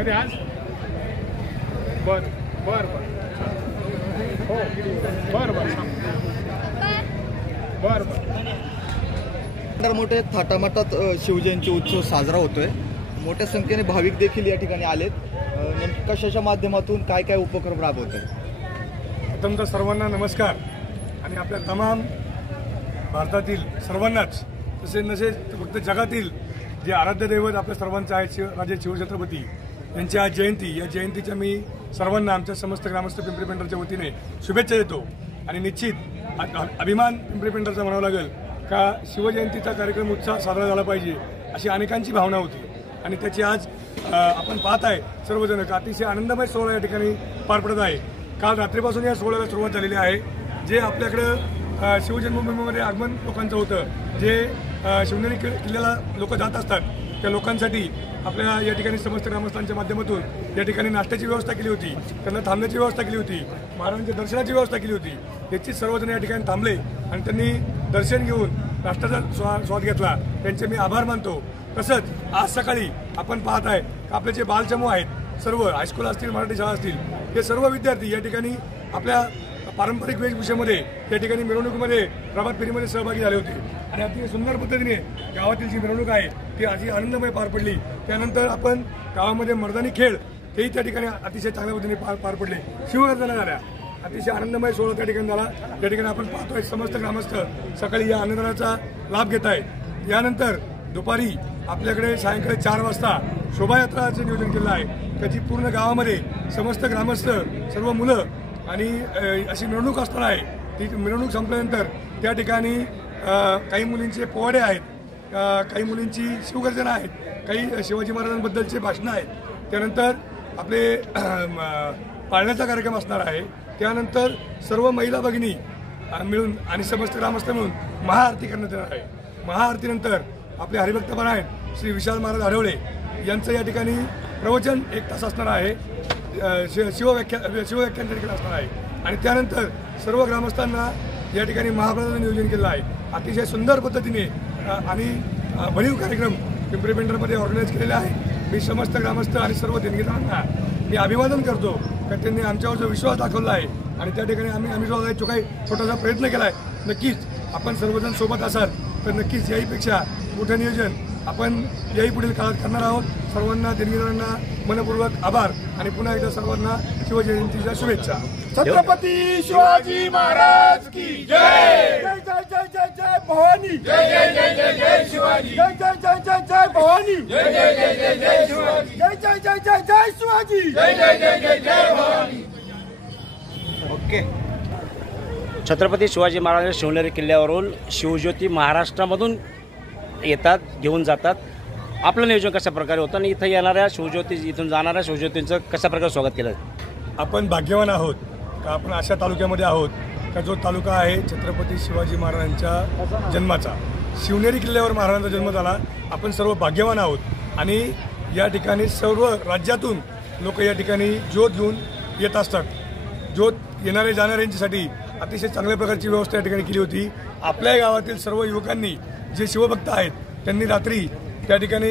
कधी आज बर बर बर हो बर बर बर बर मोठे थाटामाटात शिवजयंती उत्सव साजरा होतोय। मोठ्या संख्येने भाविक देखील या ठिकाणी आलेत। नेमकं कशाच्या माध्यमातून काय काय उपक्रम राबवतोय? प्रथमतः सर्वांना नमस्कार आणि आपल्या तमाम भारतातील सर्वांनाच तसे नसे फक्त जगातील जे आराध्य दैवत आपल्या सर्वांचे आहे राजे शिवछत्रपती यांची आज जयंती। या जयंतीच्या मी सर्वांना आमच्या समस्त ग्रामस्थ पिंपरी पेंढरच्या वतीने शुभेच्छा देतो आणि निश्चित अभिमान पिंपरी पेंढरचा म्हणावं लागेल का शिवजयंतीचा कार्यक्रम उत्साह साजरा झाला पाहिजे अशी अनेकांची भावना होती आणि त्याची आज आपण पाहत आहे सर्वजण का अतिशय आनंदमय सोहळा या ठिकाणी पार पडत आहे। काल रात्रीपासून या सोहळ्याला सुरुवात झालेली आहे। जे आपल्याकडे शिवजन्मभूमीमध्ये आगमन लोकांचं होतं, जे शिवनेरी किल्ल्याला लोक जात असतात त्या लोकांसाठी आपल्या या ठिकाणी समस्त ग्रामस्थांच्या माध्यमातून या ठिकाणी नाश्त्याची व्यवस्था केली होती, त्यांना थांबण्याची व्यवस्था केली होती, महाराजांच्या दर्शनाची व्यवस्था केली होती। याची सर्वजण या ठिकाणी थांबले आणि त्यांनी दर्शन घेऊन नाश्त्याचा स्वाद घेतला, त्यांचे मी आभार मानतो। तसंच आज सकाळी आपण पाहत आहे आपले जे बालचमू आहेत सर्व हायस्कूल असतील मराठी शाळा असतील हे सर्व विद्यार्थी या ठिकाणी आपल्या पारंपरिक वेशभूषेमध्ये या ठिकाणी मिरवणुकीमध्ये प्रभात फेरीमध्ये सहभागी झाले होते आणि अतिशय सुंदर पद्धतीने गावातील जी मिरवणूक आहे ती अतिशय आनंदमय पार पडली। त्यानंतर आपण गावामध्ये मर्दानी खेळ हेही त्या ठिकाणी अतिशय चांगल्या पद्धतीने पार पडले। शिवगर्जना झाल्या, अतिशय आनंदमय सोहळा त्या ठिकाणी झाला। त्या ठिकाणी आपण पाहतोय समस्त ग्रामस्थ सकाळी या अन्नदानाचा लाभ घेत आहेत। यानंतर दुपारी आपल्याकडे सायंकाळी 4 वाजता शोभायात्राचं नियोजन केलं आहे। त्याची पूर्ण गावामध्ये समस्त ग्रामस्थ सर्व मुलं आणि अशी मिरवणूक असणार आहे। ती मिरवणूक संपल्यानंतर त्या ठिकाणी काही मुलींचे पोवाडे आहेत, काही मुलींची शिवगर्जना आहेत, काही शिवाजी महाराजांबद्दलचे भाषणं आहेत, त्यानंतर आपले पाळण्याचा कार्यक्रम असणार आहे। त्यानंतर सर्व महिला भगिनी मिळून आणि समस्त ग्रामस्थ मिळून महाआरती करण्यात येणार आहे। महाआरतीनंतर आपले हरिभक्तपण आहेत श्री विशाल महाराज आढवळे यांचं या ठिकाणी प्रवचन 1 तास असणार आहे, शिवव्याख्यान त्या ठिकाणी असणार आहे आणि त्यानंतर सर्व ग्रामस्थांना या ठिकाणी महाप्रसादाचं नियोजन केलं आहे। अतिशय सुंदर पद्धतीने आणि भरीव कार्यक्रम पिंपरी पेंढरमध्ये ऑर्गनाईज केलेला आहे। मी समस्त ग्रामस्थ आणि सर्व देणगीदारांना मी अभिवादन करतो का त्यांनी आमच्यावर जो विश्वास दाखवला आहे आणि त्या ठिकाणी आम्ही जो काही छोटासा प्रयत्न केला आहे, नक्कीच आपण सर्वजण सोबत असाल तर नक्कीच याहीपेक्षा मोठं नियोजन आपण याही पुढील काळात करणार आहोत. सर्वांना देणगीदारांना मनपूर्वक आभार आणि पुन्हा एकदा सर्वांना शिवजयंतीच्या शुभेच्छा. छत्रपती शिवाजी महाराज की जय. जय जय जय जय जय भवानी. जय जय जय जय जय शिवाजी. जय जय जय जय जय भवानी. जय जय जय जय जय शिवाजी. जय जय जय जय जय शिवाजी. जय जय जय जय जय भवानी. ओके. छत्रपती शिवाजी महाराज शिवनेरी किल्ल्यावरून शिवज्योती महाराष्ट्रामधून येतात, घेऊन जातात. आपलं नियोजन कशा प्रकारे होतं आणि इथं येणाऱ्या शिवज्योती, इथून जाणाऱ्या शिवज्योतींचं कशा प्रकारे स्वागत केलं? आपण भाग्यवान आहोत का आपण अशा तालुक्यामध्ये आहोत का जो तालुका आहे छत्रपती शिवाजी महाराजांच्या जन्माचा, शिवनेरी किल्ल्यावर महाराजांचा जन्म झाला. आपण सर्व भाग्यवान आहोत आणि या ठिकाणी सर्व राज्यातून लोक या ठिकाणी ज्योत घेऊन येत असतात. ज्योत येणारे जाणाऱ्यांच्यासाठी अतिशय चांगल्या प्रकारची व्यवस्था या ठिकाणी केली होती. आपल्या गावातील सर्व युवकांनी जे शिवभक्त आहेत त्यांनी रात्री त्या ठिकाणी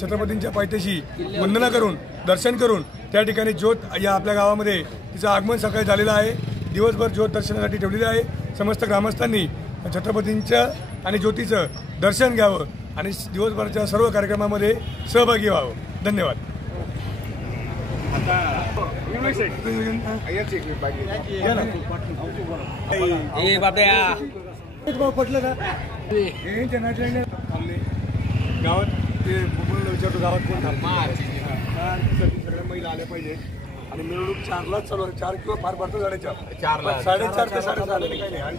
छत्रपतींच्या पायथ्याशी वंदना करून दर्शन करून त्या ठिकाणी ज्योत या आपल्या गावामध्ये तिचं आगमन सकाळी झालेलं आहे. दिवसभर ज्योत दर्शनासाठी ठेवलेली आहे. समस्त ग्रामस्थांनी छत्रपतींचं आणि ज्योतीचं दर्शन घ्यावं आणि दिवसभराच्या सर्व कार्यक्रमामध्ये सहभागी व्हावं. धन्यवाद. पटलं का गावात ते विचारतो गावात कोण सगळ्या महिला आल्या पाहिजे आणि मिरवणूक 4लाच चालू आहे. 4 किंवा फार भरतो 4:30 4:30 ते 6:30 काही नाही. आणि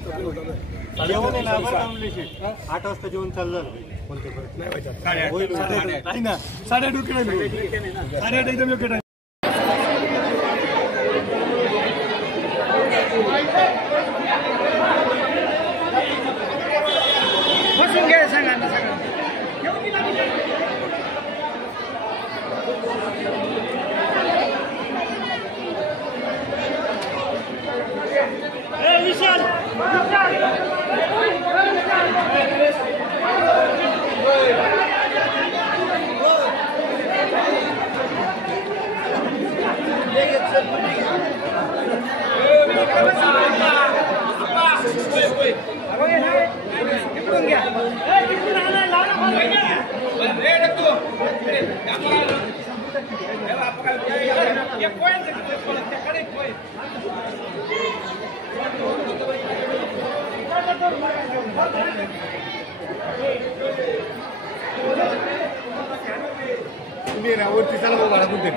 8 वाजता जेवण चालू झालं. नाही व्हायचं 8:30 नाही ना 8:30 योग्य नाही. 8:30 एकदम योग्य नाही. तुम्ही रावरती चला भाऊ मला कुठे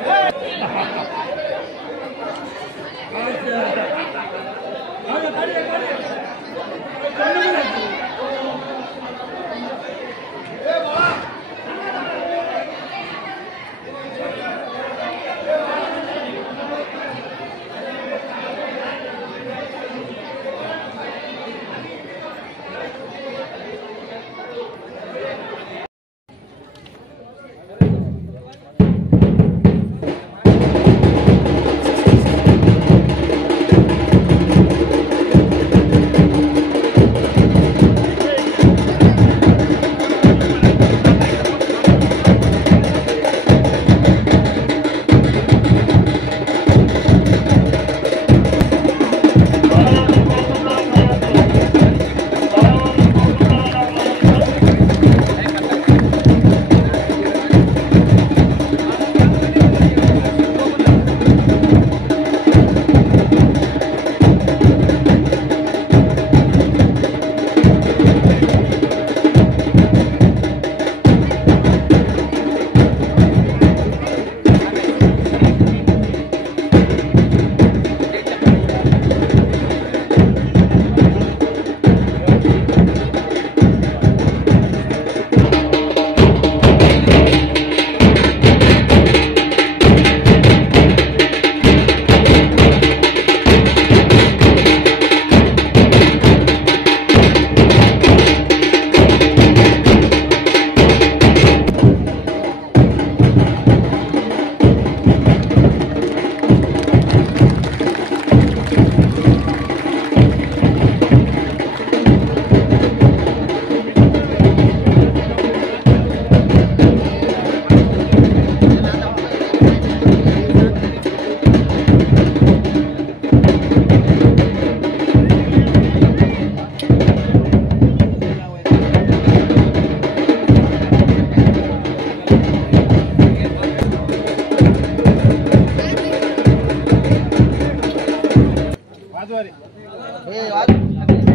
हे आज